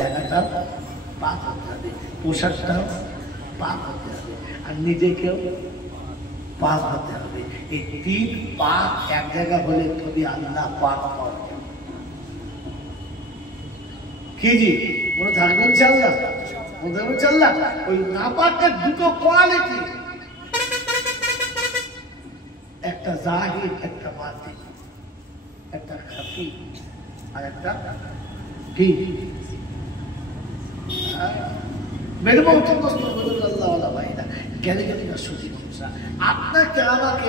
জায়গাটা পাক হতে হবে, পোশাকটাও পাক হতে হবে, আর নিজেকেও পাক হতে হবে। এই 3 পাক এক জায়গা হলে তবে আল্লাহ পাক পাওয়া যাবে। কি জি মনে থাকবে ইনশাআল্লাহ? মনে থাকবে ইনশাআল্লাহ? ওই নাপাকের দুটো কোয়ালিটি, একটা জাহির, একটা বাতিন, একটা খাফি আর একটা কি আপনাকে আমাকে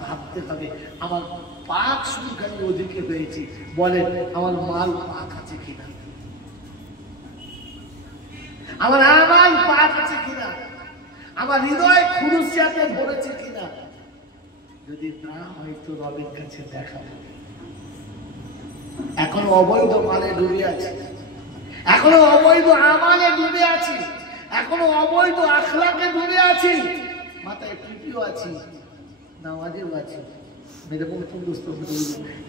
ভাবতে হবে আমার পাক শুধু খালি ওদিকে হয়েছে, বলেন আমার মাল পাক আছে কিনা, আমার আমাল পাক আছে কিনা, আমার হৃদয় খুরুসিয়াতে ভরেছে কিনা। যদি না হয়তো রবের কাছে দেখাবো। এখনো অবৈধ মালে ডুবে আছে, এখনো অবৈধ আমালে ডুবে আছি, এখনো অবৈধ আখলাকে ডুবে আছি, মাথায় টুপিও আছি, নামাজেও আছি। মেরে বলতো দোস্ত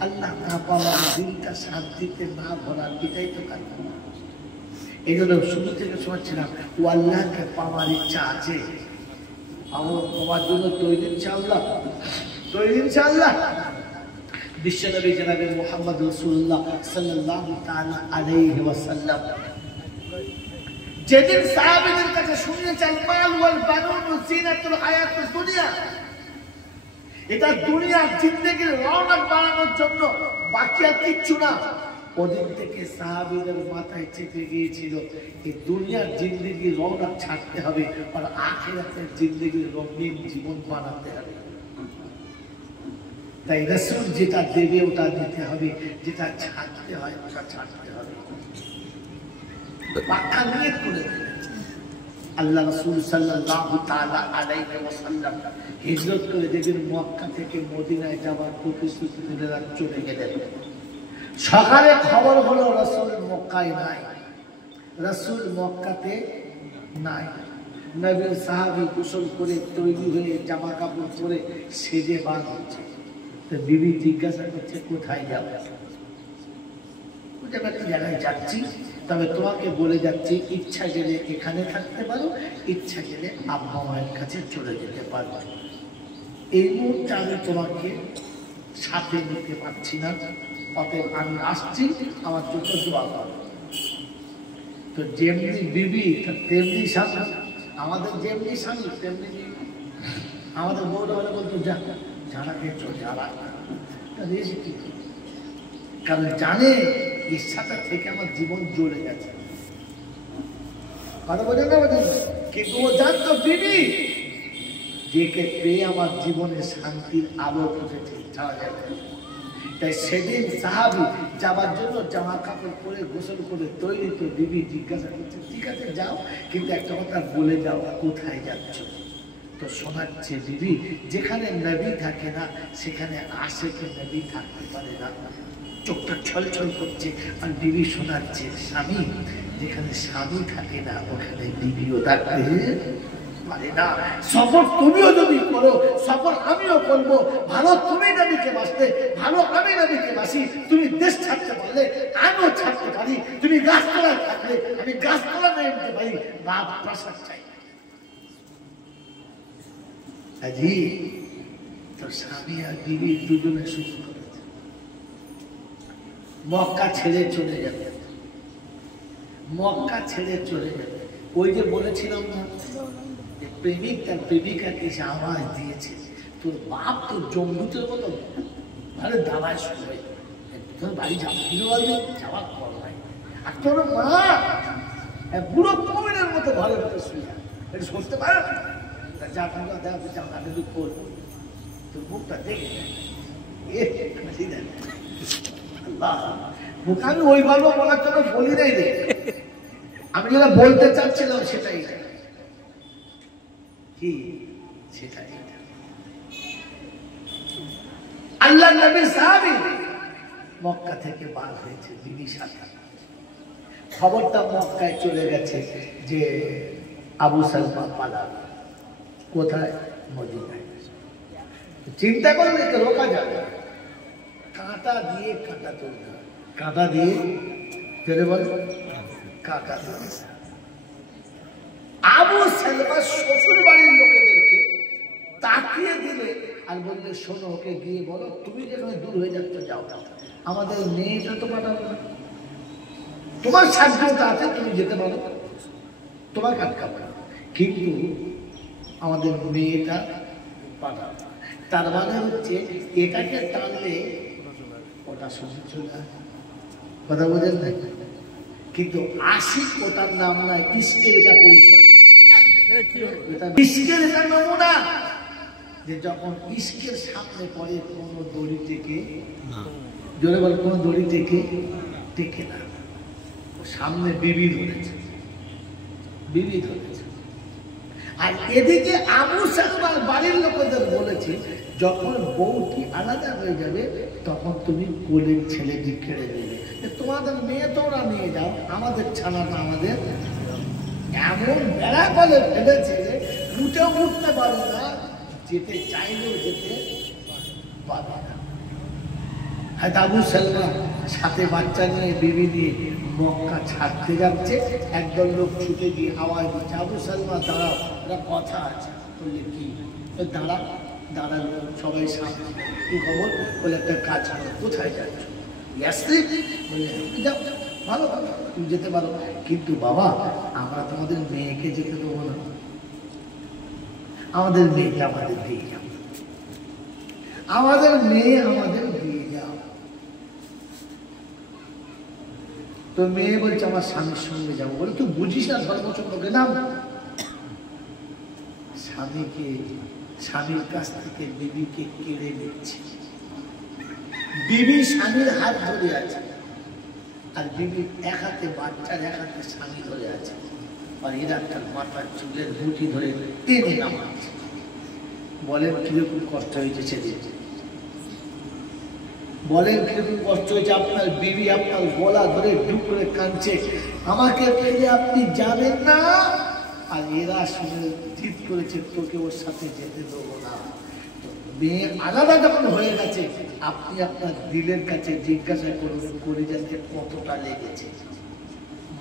আল্লাহ না পাওয়া, দিনটা শান্তিতে না ভরা, এটাই তো কাজ। এই জন্য শুরু থেকে শোনাচ্ছিলাম ও আল্লাহকে পাওয়ার ইচ্ছা আছে, আমার পাওয়ার জন্য তৈরি ইনশাআল্লাহ, তৈরি ইনশাআল্লাহ। বিশ্বনবী জনাবে মুহাম্মদ রাসূলুল্লাহ সাল্লাল্লাহু তাআলা আলাইহি ওয়াসাল্লাম যেদিন সাহাবীদের কাছে শুনেছেন মাল ওয়াল বানুন জিনাতুল হায়াতুদ দুনিয়া, এটা দুনিয়ার জিন্দেগির রওনক বাড়ানোর জন্য, বাকি আর কিচ্ছু না। ওদিন থেকে সাহাবীদের মাথায় চেপে গিয়েছিল এই দুনিয়ার জিন্দেগির রওনক ছাড়তে হবে আর আখিরাতের জিন্দেগির রঙিন জীবন বানাতে হবে। তাই রাসূল যেটা দেবে ওটা নিতে হবে, যেটা ছাড়তে হয় ওটা ছাড়তে হবে। পাক্কা নিয়ত করে আল্লাহ রাসূল সাল্লাল্লাহু তাআলা আলাইহি ওয়াসাল্লাম হিজরত করে যেদিন মক্কা থেকে মদিনায় যাওয়ার প্রতিশ্রুতি দিলেন, চলে গেলেন। সকালে খবর হলো রাসূল মক্কায় নাই, রাসূল মক্কাতে নাই। নবীর সাহাবী গোসল করে তৈরি হয়ে জামা কাপড় পরে সেজে বার হচ্ছে। তো বিবি জিজ্ঞাসা করছে কোথায় যাবে? একটা জায়গায় যাচ্ছি, তবে তোমাকে বলে যাচ্ছি ইচ্ছা গেলে এখানে থাকতে পারো, ইচ্ছা গেলে আব্বা মায়ের কাছে চলে যেতে পারো। এই মুহূর্তে আমি তোমাকে সাথে নিতে পারছি না, অতএব আমি আসছি, আমার জন্য দোয়া করো। তো যেমনি বিবি তেমনি স্বামী, আমাদের যেমনি স্বামী তেমনি বিবি। আমাদের বউরা হলে বলতো যা ঝাড়াকে চলে আবার, কারণ জানে ইচ্ছাটা থেকে আমার জীবন জ্বলে গেছে। কথা বোঝেন না? বোঝেন? কিন্তু ও জানতো বিবি যেকে পেয়ে আমার জীবনে শান্তির আলো ফুটেছে, যাওয়া যাবে। তাই সেদিন সাহাবী যাবার জন্য জামা কাপড় পরে গোসল করে তৈরি, তো বিবি জিজ্ঞাসা করছে ঠিক আছে যাও, কিন্তু একটা কথা বলে যাও কোথায় যাচ্ছ? তো শোনাচ্ছে বিবি যেখানে নবী থাকে না সেখানে আশেকে নবী থাকতে পারে না। চোখটা ছলছল করছে আর বিবি শোনাচ্ছে স্বামী যেখানে স্বামী থাকে না ওখানে বিবিও থাকতে পারে না। সফর তুমিও যদি করো, সফর আমিও করবো, ভালো তুমি নবীকে বাসতে, ভালো আমি নবীকে বাসি। তুমি দেশ ছাড়তে পারলে আমিও ছাড়তে পারি, তুমি গাছতলায় থাকলে আমি গাছতলা নিতে পারি, বাপ প্রাসাদ চাই। আজি তো স্বামী আর বিবি দুজনে শুরু করেছে, মক্কা ছেড়ে চলে যাবে, মক্কা ছেড়ে চলে যাবে। ওই যে বলেছিলাম না প্রেমিক তার প্রেমিকাকে এসে আওয়াজ দিয়েছে, তোর বাপ তোর জঙ্গিতের মতো ভালো দাবায় শুনে তোর বাড়ি যাবো, যাওয়ার পর নাই। আর তোর মা বুড়ো কমিনের মতো ভালো মতো শুনে এটা শুনতে পারে না। যা তোমরা দেখো জামাটা যদি করবো তোর মুখটা দেখে মুখ আমি ওই গল্প বলার জন্য বলি নাই রে, আমি যেটা বলতে চাচ্ছিলাম সেটাই কি, সেটাই আল্লাহ নবীর সাহাবী মক্কা থেকে বার হয়েছে বিবির সাথে। খবরটা মক্কায় চলে গেছে যে আবু সালমা পালাল। কোথায়? মদিনায়। চিন্তা করলে রোকা যাবে, কাঁটা দিয়ে কাঁটা তুলতে হবে, কাঁটা দিয়ে চলে বল কাকা আবু সালমা শ্বশুর বাড়ির লোকেদেরকে তাকিয়ে দিলে আর বললে, শোনো, ওকে গিয়ে বলো তুমি যেখানে দূর হয়ে যাচ্ছ যাও, আমাদের মেয়েটা তো পাঠাবো না, তোমার স্বাধীনতা আছে, তুমি যেতে পারো, তোমার আটকাবে না, কিন্তু আমাদের মেয়েটা পাঠাবো। তার মানে হচ্ছে এটাকে টানলে ওটা শুনে চলে আসে, কথা বোঝেন না? কিন্তু আশিক ওটার নাম নয়, ইশকের এটা পরিচয়, ইশকের এটা নমুনা, যে যখন ইশকের সামনে পড়ে কোনো দড়ি থেকে, জোরে বল, কোনো দড়ি থেকে টেকে না, সামনে বিবি ধরেছে, বিবি ধরেছে। আর এদিকে আবু সালমার বাড়ির লোকেদের বলেছে, যখন বউটি আলাদা হয়ে যাবে তখন তুমি কোলের ছেলেটি কেড়ে দেবে, তোমাদের মেয়ে তোমরা নিয়ে যাও, আমাদের ছানাটা আমাদের। এমন বেড়া বলে ফেলেছে, উঠেও উঠতে পারে না, যেতে চাইলেও যেতে পারে না। হয়তো আবু সালমা সাথে বাচ্চা নিয়ে, বিবি নিয়ে মক্কা ছাড়তে যাচ্ছে, একদল লোক ছুটে গিয়ে আওয়াজ দিচ্ছে, আবু সালমা দাঁড়াও, একটা কথা আছে। বললে কি? দাঁড়া, দাঁড়ালো, সবাই সামনে, কি খবর? বলে একটা কাজ করো, কোথায় যাচ্ছ? বললে যাও, ভালো কথা, তুমি যেতে পারো, কিন্তু বাবা আমরা তোমাদের মেয়েকে যেতে দেবো না, আমাদের মেয়েকে আমাদের দিয়ে যাও, আমাদের মেয়ে আমাদের দিয়ে যাও। তো মেয়ে বলছে, আমার স্বামীর সঙ্গে যাবো। বলে, তুই বুঝিস না ধর্মচন্দ্রকে? নাম স্বামীকে, স্বামীর কাছ থেকে বিবিকে কেড়ে নিচ্ছে, বিবি স্বামীর হাত ধরে আছে, আর বিবি এক হাতে বাচ্চার, এক হাতে স্বামী ধরে আছে, আর এরা তার মাথার চুলের মুঠি ধরে টেনে নামাচ্ছে। বলেন কিরকম কষ্ট হয়েছে সেদিন? বলেন কিরকম কষ্ট হয়েছে? আপনার বিবি আপনার গলা ধরে ডুব করে কাঁদছে, আমাকে ফেলে আপনি যাবেন না, আর এরা শুনে জিদ করেছে, তোকে ওর সাথে যেতে দেবো না। মেয়ে আলাদা যখন হয়ে গেছে, আপনি আপনার দিলের কাছে জিজ্ঞাসা করুন, কলিজাতে কতটা লেগেছে।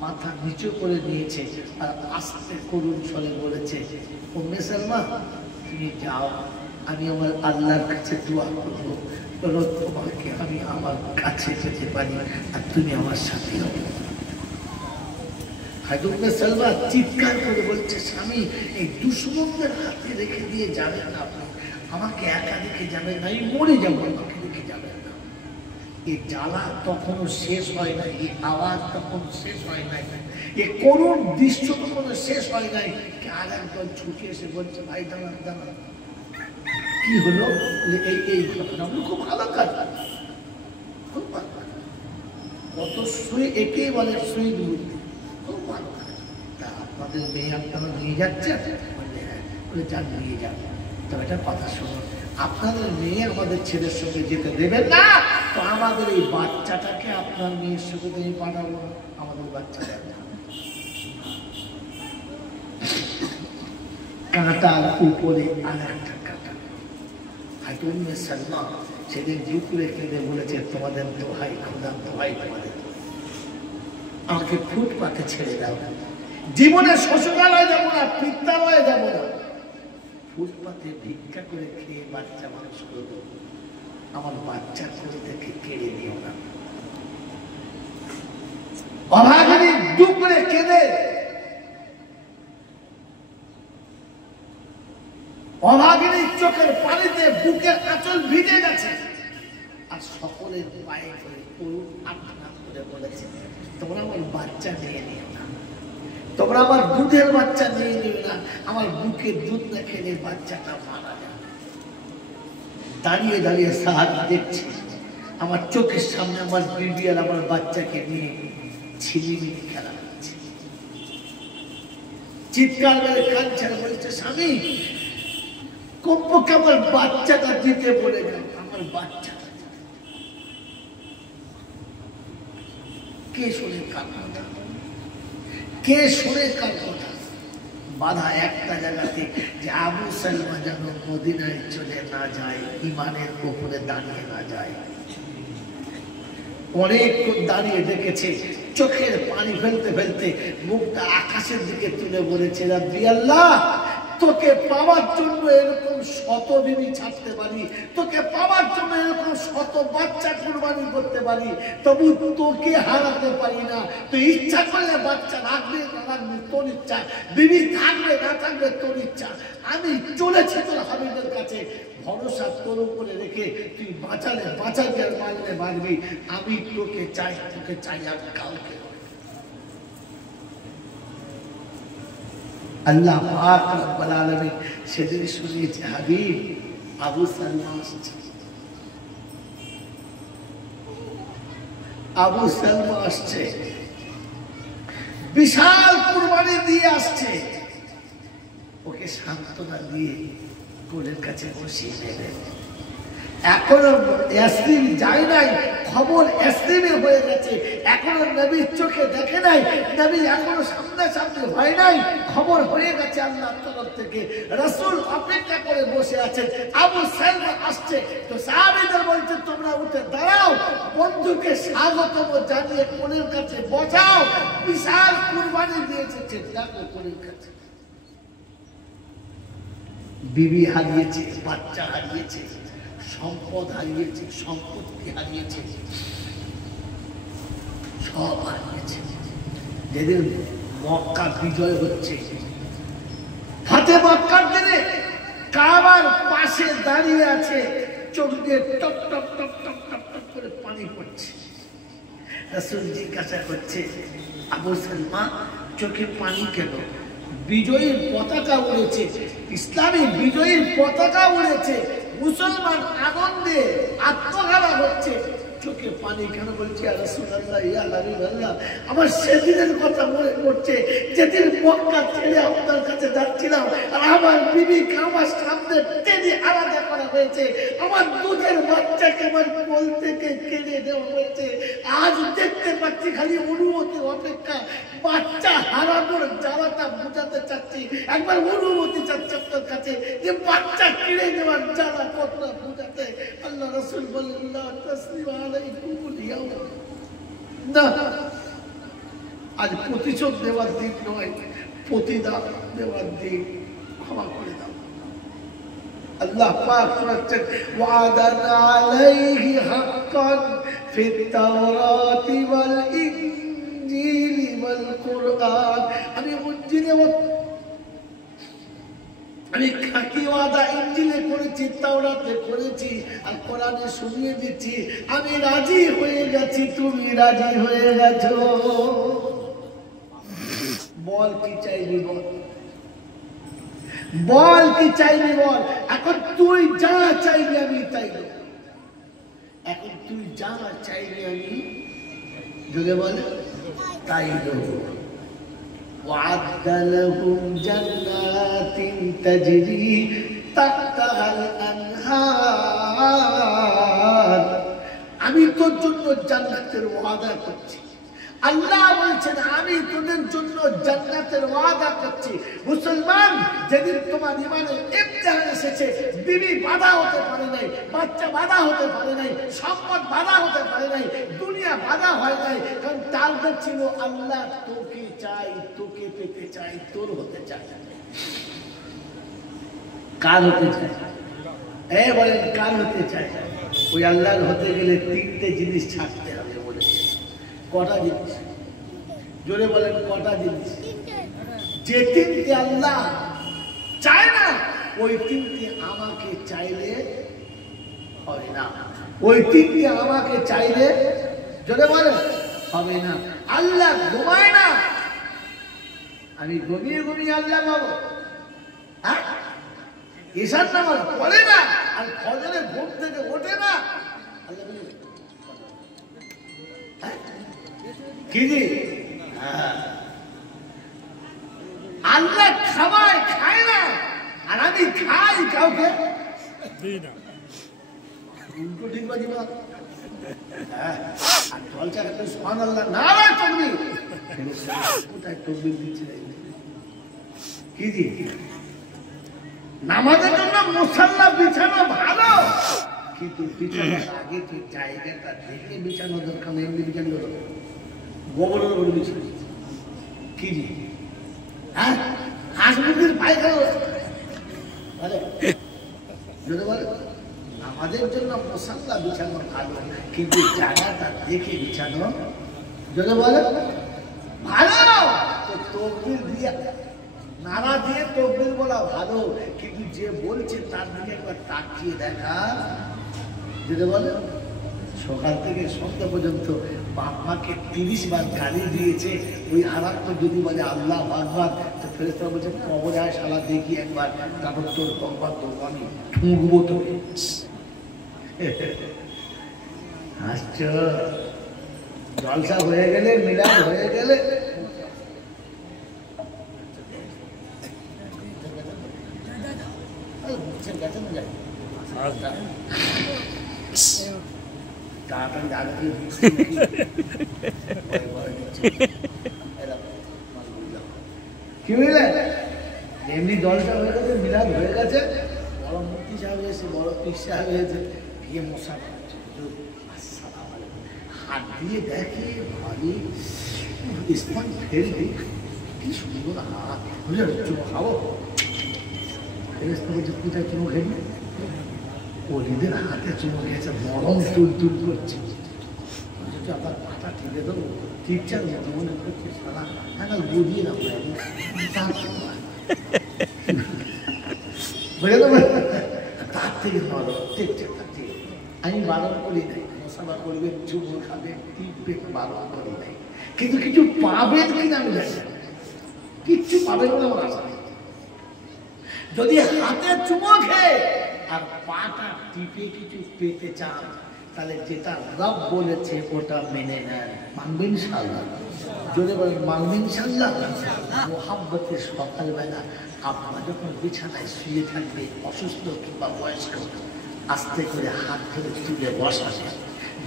মাথা নিচু করে নিয়েছে আর আস্তে করুণ স্বরে বলেছে, উম্মে সালমা তুমি যাও, আমি আমার আল্লাহর কাছে দোয়া করবো, বলো তোমাকে আমি আমার কাছে যেতে পারি আর তুমি আমার সাথে হবে। উম্মে সালমা চিৎকার করে বলছে, স্বামী এই দুশমনদের হাতে রেখে দিয়ে যাবেন না, আপনি আমাকে একা রেখে যাবেন না, আমি মরে যাবো, আমাকে রেখে যাবেন না। এই জ্বালা তখনও শেষ হয় নাই, এই আওয়াজ তখনও শেষ হয় নাই, এই করুণ দৃশ্য তখনও শেষ হয় নাই। আর একদল ছুটে এসে বলছে, ভাই দাঁড়ান দাঁড়ান, কি হলো? এই এই ঘটনা। খুব ভালো কাজ, খুব ভালো কাজ, কত সুই, একেই বলে সুই বুদ্ধি, খুব ভালো কাজ। তা আপনাদের মেয়ে আপনারা নিয়ে যাচ্ছে? বললে হ্যাঁ। বলে যান, নিয়ে যান, তবে একটা কথা শুনুন, আপনাদের মেয়ে আমাদের ছেলের সঙ্গে যেতে দেবেন না, তো আমাদের এই বাচ্চাটাকে আপনার মেয়ের সঙ্গে তুমি পাঠাবো, আমাদের বাচ্চাটা কাঁটার উপরে আর একটা কাঁটা। হয়তো উম্মে সালমা সেদিন দুপুরে কেঁদে বলেছে, তোমাদের দোহাই খোদা, দোহাই তোমাদের, আমাকে ফুটপাতে ছেড়ে দাও, জীবনে শ্বশুরালয়ে যাবো না, পিতালয়ে যাবো না, ফুটপাতে ভিক্ষা করে খেয়ে বাচ্চা মানুষ করবো, আমার বাচ্চা করে থেকে কেড়ে নিও না। অভাগিনী দুপুরে কেঁদে, অভাগিনীর চোখের পানিতে বুকের আঁচল ভিজে গেছে, আর সকলের পায়ে করে আটনা করে বলেছে, তোমরা আমার বাচ্চা নিয়ে নিও না, তোমরা আমার দুধের বাচ্চা নিয়ে নিও না, আমার বুকে দুধ না খেলে বাচ্চাটা মারা যাবে। দাঁড়িয়ে দাঁড়িয়ে সাহায্য দেখছি, আমার চোখের সামনে আমার বিবি আর আমার বাচ্চাকে নিয়ে ছিলিমিলি খেলা করছে, চিৎকার মেরে কাঁদছে, বলছে, স্বামী কমপক্ষে আমার বাচ্চাটা দিতে বলে যাও, আমার বাচ্চাটা। কে শোনে কার কথা? কে শোনে কার কথা? বাধা একটা জায়গাতে, যে আবু সালমা যেন মদিনায় চলে না যায়, ইমানের উপরে দাঁড়িয়ে না যায়। অনেকক্ষণ দাঁড়িয়ে দেখেছে, চোখের পানি ফেলতে ফেলতে মুখটা আকাশের দিকে তুলে বলেছে, রাব্বি আল্লাহ, তোকে পাওয়ার জন্য এরকম শত বিবি ছাড়তে পারি, তোকে পাওয়ার জন্য এরকম শত বাচ্চা কুরবানি করতে পারি, তবু তোকে হারাতে পারি না। তুই ইচ্ছা করলে বাচ্চা রাখবে না রাখবি তোর ইচ্ছা, বিবি থাকবে না থাকবে তোর ইচ্ছা। আমি চলেছি তোর হাবিবের কাছে, ভরসা তোর উপরে রেখে তুই বাঁচালে বাঁচাবি আর মারলে মারবি। আমি তোকে চাই, তোকে চাই আর কাউকে। আল্লাহ পাক রব্বুল আলামিন সেদিন শুনিয়েছে, হাবিব আবু সালমা আসছে, আবু সালমা আসছে, বিশাল কুরবানি দিয়ে আসছে। ওকে সান্ত্বনা দিয়ে কোলের কাছে বসিয়ে নেবেন। এখনো ইয়াসরিন যায় নাই, খবর ইয়াসরিনে হয়ে গেছে, এখনো নবীর চোখে দেখে নাই, নবী এখনো সামনাসামনি হয় নাই, খবর হয়ে গেছে আল্লাহর তরফ থেকে। রাসূল অপেক্ষা করে বসে আছেন, আবু সালমা আসছে। তো সাহাবীদের বলছে, তোমরা উঠে দাঁড়াও, বন্ধুকে স্বাগতম জানিয়ে কোলের কাছে বসাও, বিশাল কুরবানি দিয়েছে, দেখো কোলের কাছে। বিবি হারিয়েছে, বাচ্চা হারিয়েছে, সম্পদ হারিয়েছে, সম্পত্তি হারিয়েছে, সব হারিয়েছে। যেদিন মক্কা বিজয় হচ্ছে, ফাতে মক্কার দিনে কাবার পাশে দাঁড়িয়ে আছে, চোখ দিয়ে top top top top top top করে পানি পড়ছে। রাসূল জিজ্ঞাসা করছে, আবু সালমা চোখে পানি কেন? বিজয়ীর পতাকা উড়েছে, ইসলামী বিজয়ীর পতাকা উড়েছে, মুসলমান আনন্দে আত্মহারা হচ্ছে, চোখে পানি কেন? বলছে, ইয়া রাসূলুল্লাহ, ইয়া হাবিবাল্লাহ, আমার সেদিনের কথা মনে পড়ছে, যেদিন মক্কা ছেড়ে আপনার কাছে যাচ্ছিলাম, আর আমার বিবিকে আমার সামনে টেনে আলাদা করা হয়েছে, আমার দুধের বাচ্চাকে আমার কোল থেকে কেড়ে দেওয়া হয়েছে। আজ দেখতে পাচ্ছি খালি অনুমতির অপেক্ষা, বাচ্চা হারানোর জ্বালাটা বোঝাতে চাচ্ছি, একবার অনুমতি চাচ্ছি আপনার কাছে যে বাচ্চা কেড়ে নেওয়ার জ্বালা কতটা বোঝাতে। আল্লাহ রাসূল বলেন, লা তাসলিমা আলাইকুমুল ইয়াউম, না, আজ প্রতিশোধ দেওয়ার দিন নয়, প্রতিদান দেওয়ার দিন, ক্ষমা করে দাও। আল্লাহ পাক বলেছেন, ওয়াদান আলাইহি হাক্কান ফিত তাওরাতি ওয়াল ইনজিলি ওয়াল কুরআন। আমি ইনজিলে আমি খাঁটি ওয়াদা ইনজিলে করেছি, তাওরাতে করেছি, আর কোরআনে শুনিয়ে দিচ্ছি, আমি রাজি হয়ে গেছি, তুমি রাজি হয়ে গেছো। বল কি চাইবি বল, বল কি চাইবি বল। এখন তুই যা চাইবি আমি তাই দেব, এখন তুই যা চাইবি আমি যদি বলে তাই দেব। وَأَعَدَّ لَهُمْ جَنَّاتٍ تَجْرِي تَحْتَهَا الْأَنْهَارُ। আমি তোর জন্য জান্নাতের ওয়াদা করছি। আল্লাহ বলছেন, আমি তোদের জন্য জান্নাতের ওয়াদা করছি। মুসলমান, যেদিন তোমার ঈমানে ইমতিহান এসেছে, বিবি বাধা হতে পারে নাই, বাচ্চা বাধা হতে পারে নাই, সম্পদ বাধা হতে পারে নাই, দুনিয়া বাধা হয় নাই, কারণ টার্গেট ছিল আল্লাহ তোকে চাই, তোকে পেতে চাই, তোর হতে চাই। কার হতে চাই? বলেন কার হতে চাই? ওই আল্লাহর হতে গেলে তিনটে জিনিস ছাড়তে হবে বলেছে। কটা জিনিস? জোরে বলেন কটা জিনিস? যে তিনটে আল্লাহ চায় না, ওই তিনটে আমাকে চাইলে হবে না, ওই তিনটে আমাকে চাইলে জোরে বলেন হবে না। আল্লাহ ঘুমায় না, আমি ঘুমিয়ে ঘুমিয়ে আল্লাহ পাবো? ঈশান নামাজ পড়ে না, আর ফজরে ঘুম থেকে ওঠে না, আল্লাহ কি জি? আল্লাহ খাবায় খায় না, আর আমি খাই কাউকে উল্টো ঠিক বাজি না। আর জলচা একটা সুবহান আল্লাহ না তকবীর, কোথায় তকবীর দিচ্ছে কি জি? নামাজের জন্য মুসাল্লা বিছানো ভালো, কিন্তু বিছানার আগে তুই জায়গাটা দেখে বিছানো দরকার, এমনি বিছানো দরকার, গোবরের উপর বিছানো কি জি? হ্যাঁ, হাঁস মুরগির পায়খানা যদি বলে আমাদের জন্য মশাল্লা বিছানো ভালো, কিন্তু জায়গাটা দেখে বিছানো যদি বলে ভালো, তো তকবীর দিয়ে নারা দিয়ে তকবীর বলা ভালো, কিন্তু যে বলছে তার দিকে একবার তাকিয়ে দেখা। যদি বলে সকাল থেকে সন্ধ্যা পর্যন্ত বাপ মাকে 30 বার গালি দিয়েছে, ওই হারাত যদি বলে আল্লাহ আকবার, তো ফেরেশতারা বলছে কবরে আয় শালা দেখি একবার, তারপর তোর কবর তো আমি ঠুকবো তোকে। হাসছ, জলসা হয়ে গেলে, মিলাদ হয়ে গেলে কি বুঝলে, এমনি জলসা হয়ে গেছে, মিলাদ হয়ে গেছে, বড় মুফতি সাহেব এসে, বড় পীর সাহেব এসে গিয়ে মশা বানাচ্ছে, হাত দিয়ে দেখে ভাবি স্পঞ্জ ফেলবে, কি সুন্দর হাত, বুঝলে চুমো খাবো, ফেরেশতা বলছে কোথায় চুমো খেলি, ওলিদের হাতে চুমো খেয়েছে, নরম তুল তুল করছে, আবার পাটা ঠেকে দেবো, ঠিকঠাক মতো মনে করছে সারা হ্যাঁ বুঝিয়ে না বুঝলো, তার থেকে নরম ঠিকঠাক থাকে। আমি বারণ করি নাই, মশলা করবে, চুমো খাবে, টিপবে, বারণ করি নাই, কিন্তু কিছু পাবেন কিনা আমি জানি না, কিচ্ছু পাবেন বলে আমার আশা নেই। যদি হাতে চুমো খেয়ে আর পাটা টিপে কিছু পেতে চান, তাহলে যেটা রব বলেছে ওটা মেনে নেন, মানবেন ইনশাআল্লাহ, যদি বলেন মানবেন ইনশাআল্লাহ। মোহাব্বতের সকালবেলা আপনারা যখন বিছানায় শুয়ে থাকবে, অসুস্থ কিংবা বয়স্ক, আস্তে করে হাত ধরে তুলে বসাবে,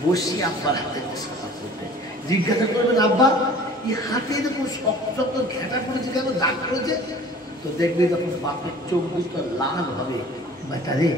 বসিয়ে আব্বার হাতে মশলা করবে, জিজ্ঞাসা করবেন আব্বা এই হাতে এরকম শক্ত শক্ত ঘেঁটা পড়েছে কেন, দাগ পড়েছে, তো দেখবে যখন বাপের চোখ দুটো লাল হবে, বেটারে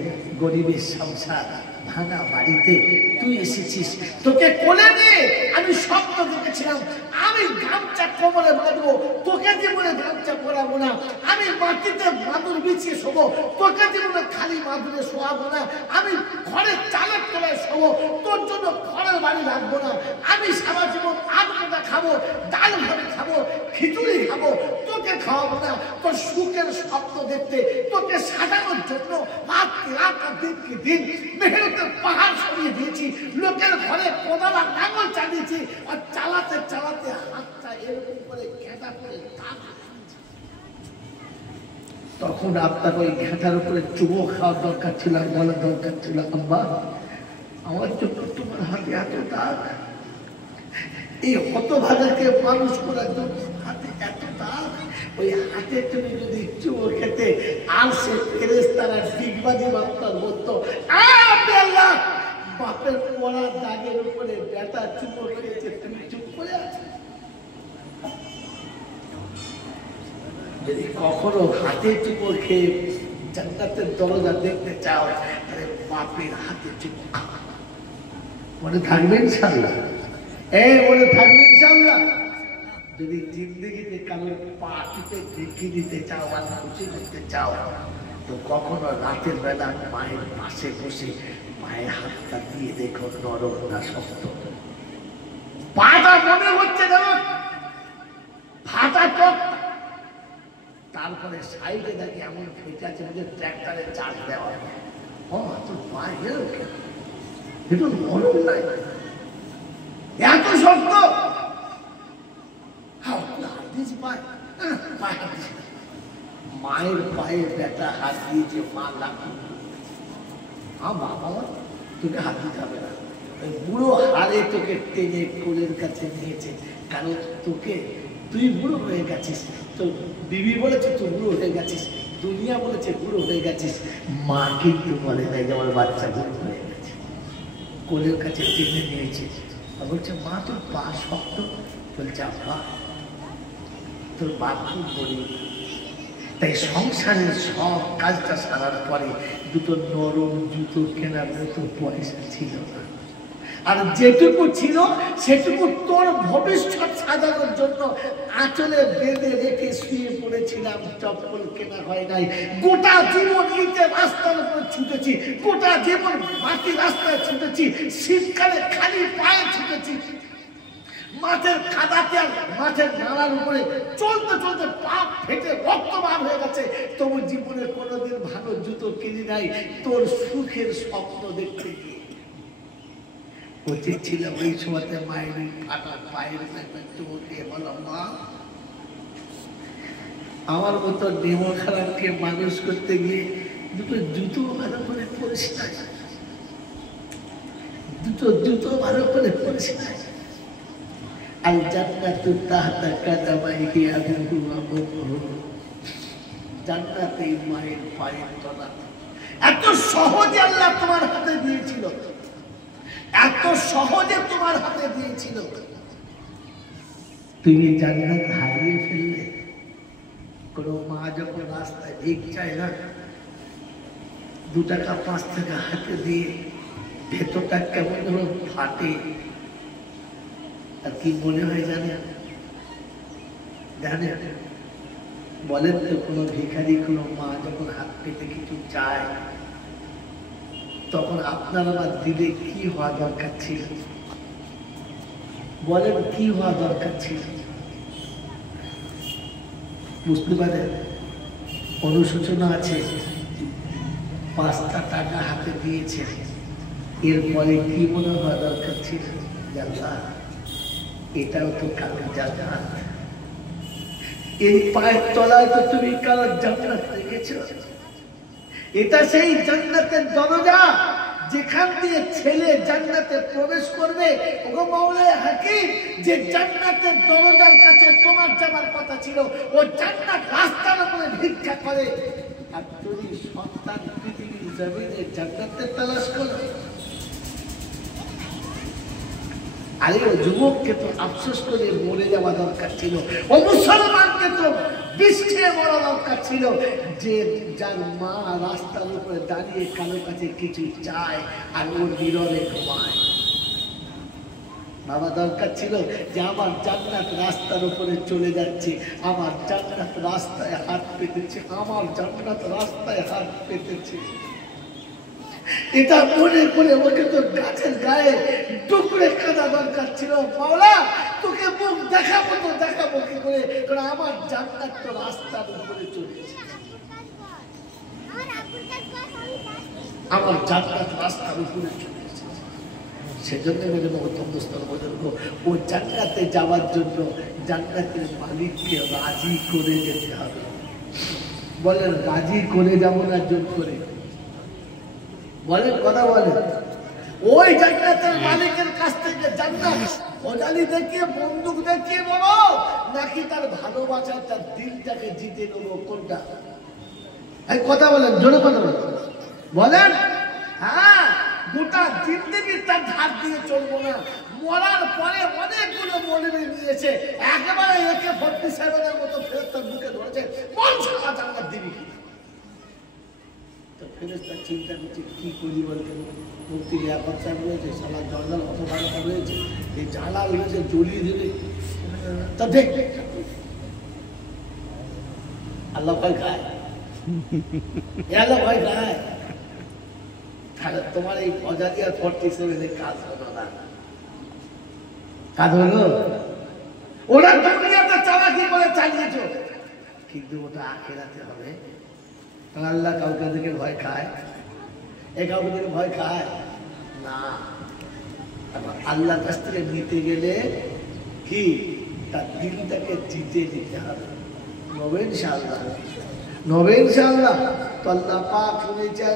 গরিবের সংসার, ভাঙা বাড়িতে তুই এসেছিস, তোকে কোলে নিয়ে আমি স্বপ্ন দেখেছিলাম আমি গামছা কোমরে বাঁধবো, তোকে জীবনে গামছা পরাবো না, আমি মাটিতে মাদুর বিছিয়ে শোবো, তোকে জীবনে খালি মাদুরে শোয়াবো না, আমি ঘরের চালের তলায় শোবো, তোর জন্য ঘরের বাড়ি রাখবো না, আমি সারা জীবন আধটা খাবো, ডাল ভাত খাবো, খিচুড়ি খাবো, তোকে খাওয়াবো না, তোর সুখের স্বপ্ন দেখতে, তোকে সাজানোর জন্য রাত দিনকে দিন মেহনতের পাহাড় সরিয়ে দিয়েছি, লোকের ঘরে কোদালা নাঙল চালিয়েছি, আর চালাতে চালাতে হাতটা এরকম করে ঘেঁটা করে তখন আপনার ওই ঘেঁটার উপরে চুমো খাওয়ার দরকার ছিল, বলার দরকার ছিল আব্বা আমার জন্য তোমার হাতে এত দাগ, এই হতভাগাকে মানুষ করার জন্য হাতে এত দাগ, ওই হাতে তুমি যদি চুমো খেতে, আর সে ফেরেশতারা ডিগবাজি বাপ্তার বলতো আল্লাহ বাপের পড়া দাগের উপরে বেটা চুমো খেয়েছে, তুমি চুপ করে আছো। যদি কখনো হাতে চুমো খেয়ে জান্নাতের দরজা দেখতে চাও, তাহলে বাপের হাতে চুমো খাও, মনে থাকবে ইনশাআল্লাহ, মনে থাকবে ইনশাআল্লাহ। যদি জিন্দগিতে কারোর পা টিপে ঢেকে দিতে চাও আর খুশি করতে চাও, তো কখনো রাতের বেলা মায়ের পাশে বসে পায়ে হাতটা দিয়ে দেখো নরম না শক্ত, পাটা মনে হচ্ছে যেন ফাটা চোখ, তারপরে সাইডে দেখে এমন ফেটে আছে যে ট্র্যাক্টরে চার্জ দেওয়া, তোর পায়ে গেল একটু নরম নাই, এত শক্ত, মায়ের পায়ে বেটা হাত দিয়েছে, মা লাগবে, বাবা তোকে হাত দিতে হবে না, ওই বুড়ো হারে তোকে টেনে কোলের কাছে নিয়েছে, কারণ তোকে তুই বুড়ো হয়ে গেছিস, তো বিবি বলেছে তুই বুড়ো হয়ে গেছিস, দুনিয়া বলেছে বুড়ো হয়ে গেছিস, মা কিন্তু বলে নাই যে আমার বাচ্চা বুড়ো হয়ে গেছে, কোলের কাছে টেনে নিয়েছে, বলছে মা তোর পা শক্ত, বলছে আব্বা তোর বাপ খুব গরিব, তাই সংসারের সব কাজটা সারার পরে দুটো নরম জুতো কেনার মতো পয়সা ছিল না, আর যেটুকু ছিল সেটুকু তোর ভবিষ্যৎ সাজানোর জন্য আঁচলে বেঁধে রেখে শুয়ে পড়েছিলাম। চপ্পল কেনা হয় নাই, গোটা জীবন ইটের রাস্তার উপর ছুটেছি, গোটা জীবন মাটির রাস্তায় ছুটেছি, শীতকালে খালি পায়ে ছুটেছি, মাঠের কাদাতে আর মাঠের নালার উপরে চলতে চলতে পা ফেটে রক্ত বার হয়ে গেছে, তবু জীবনে কোনোদিন ভালো জুতো কিনি নাই তোর সুখের স্বপ্ন দেখতে গিয়ে। উচিত ছিল ওই সময়তে মায়ের ফাটা পায়ের চোখে বলো, মা আমার মতো নেমো খারাপকে মানুষ করতে গিয়ে দুটো জুতো ভালো করে পরিস না, দুটো জুতো ভালো করে পরিস না। আল জান্নাতু তাহতা কাদামাইহি আবুহু ওয়া উম্মুহু, জান্নাতে মায়ের পায়ের তলা। এত সহজে আল্লাহ তোমার হাতে দিয়েছিল, এত সহজে তোমার হাতে দিয়েছিল, তুমি জান্নাত হারিয়ে ফেললে। কোন মা যখন রাস্তায় ভিক চায় না, 2 টাকা 5 টাকা হাতে দিয়ে ভেতরটা কেমন যেন ফাটে, আর কি মনে হয় জানেন? জানেন বলেন তো, কোনো ভিখারি কোনো মা যখন হাত পেতে কিছু চায়, তখন আপনার আমার দিলে কি হওয়া দরকার ছিল? বলেন কি হওয়া দরকার ছিল? বুঝতে পারেন? অনুশোচনা আছে, 5টা টাকা হাতে দিয়েছে, এরপরে কি মনে হওয়া দরকার ছিল? আল্লাহ এটাও তো কারোর জান্নাত, এই পায়ের তলায় তো তুমি কারোর জান্নাত রেখেছো। এটা সেই জান্নাতের দরজা যেখান দিয়ে ছেলে জান্নাতে প্রবেশ করবে। ওগো মাওলানা হাকিম, যে জান্নাতের দরজার কাছে তোমার যাবার কথা ছিল, ও জান্নাত রাস্তার উপরে ভিক্ষা করে, আর তুমি সন্তান পৃথিবীর জমিনে জান্নাতের তালাশ করো। আরে ও যুবককে তো আফসোস করে মরে যাওয়া দরকার ছিল, ও মুসলমানকে তো বিষ খেয়ে মরা দরকার ছিল, যে যার মা রাস্তার উপরে দাঁড়িয়ে কারো কাছে কিছু চায় আর ও নীরবে ঘুমায়। বাবা দরকার ছিল যে আমার জান্নাত রাস্তার উপরে চলে যাচ্ছে, আমার জান্নাত রাস্তায় হাত পেতেছে, আমার জান্নাত রাস্তায় হাত পেতেছে, এটা মনে করে ওকে তো গাছের গায়ে টুকরে কাঁদা দরকার ছিল। মাওলা তোকে মুখ দেখাবো তো দেখাবো কি করে, কারণ আমার জান্নাত তো রাস্তার উপরে চলেছে, আমার জান্নাত রাস্তার উপরে চলেছে। সেজন্য বলে মহতমস্তর বুজুর্গ, ও জান্নাতে যাওয়ার জন্য জান্নাতের মালিককে রাজি করে যেতে হবে। বলেন রাজি করে যাবো না জোর করে? বলেন কথা বলেন। ওই জান্নাতের মালিকের কাছ থেকে জান্নাত খোঁজালি দেখিয়ে বন্দুক দেখিয়ে বলো, নাকি তার ভালোবাসা তার দিলটাকে জিতে নেবো, কোনটা? এই কথা বলেন, জোরে কথা বলেন, বলেন। হ্যাঁ, গোটা জিন্দেগি তার ধার দিয়ে চলবো না। মরার পরে অনেকগুলো মৌলবী নিয়েছে, একেবারে AK-47 মতো ফেরেশতার বুকে ধরেছে, বল সারা জান্নাত দিবি। ফেরেশতা চিন্তা করছে কি করি বলতে, মুক্তি নিরাপদ সাহেব রয়েছে, সালা জঞ্জাল কত ভালো রয়েছে, এই জ্বালা রয়েছে জ্বলিয়ে দেবে, তা দেখ আল্লাহ ভয় খায়, আল্লাহ ভয় খায়। তাহলে তোমার এই অজাদিয়া 47 কাজ হলো না, কাজ হলো? ওরা দুনিয়াতে চালাকি করে চালিয়েছ, কিন্তু ওটা আখিরাতে হবে। আল্লাহ কাউকে থেকে ভয় খায়? এ কাউকে থেকে ভয় খায় না। আল্লাহর কাছ থেকে নিতে গেলে কি তার দিলটাকে জিতে নিতে হবে। নবে ইনশাআল্লাহ, নবে ইনশাআল্লাহ। তো আল্লাহ পাক শুনেছে।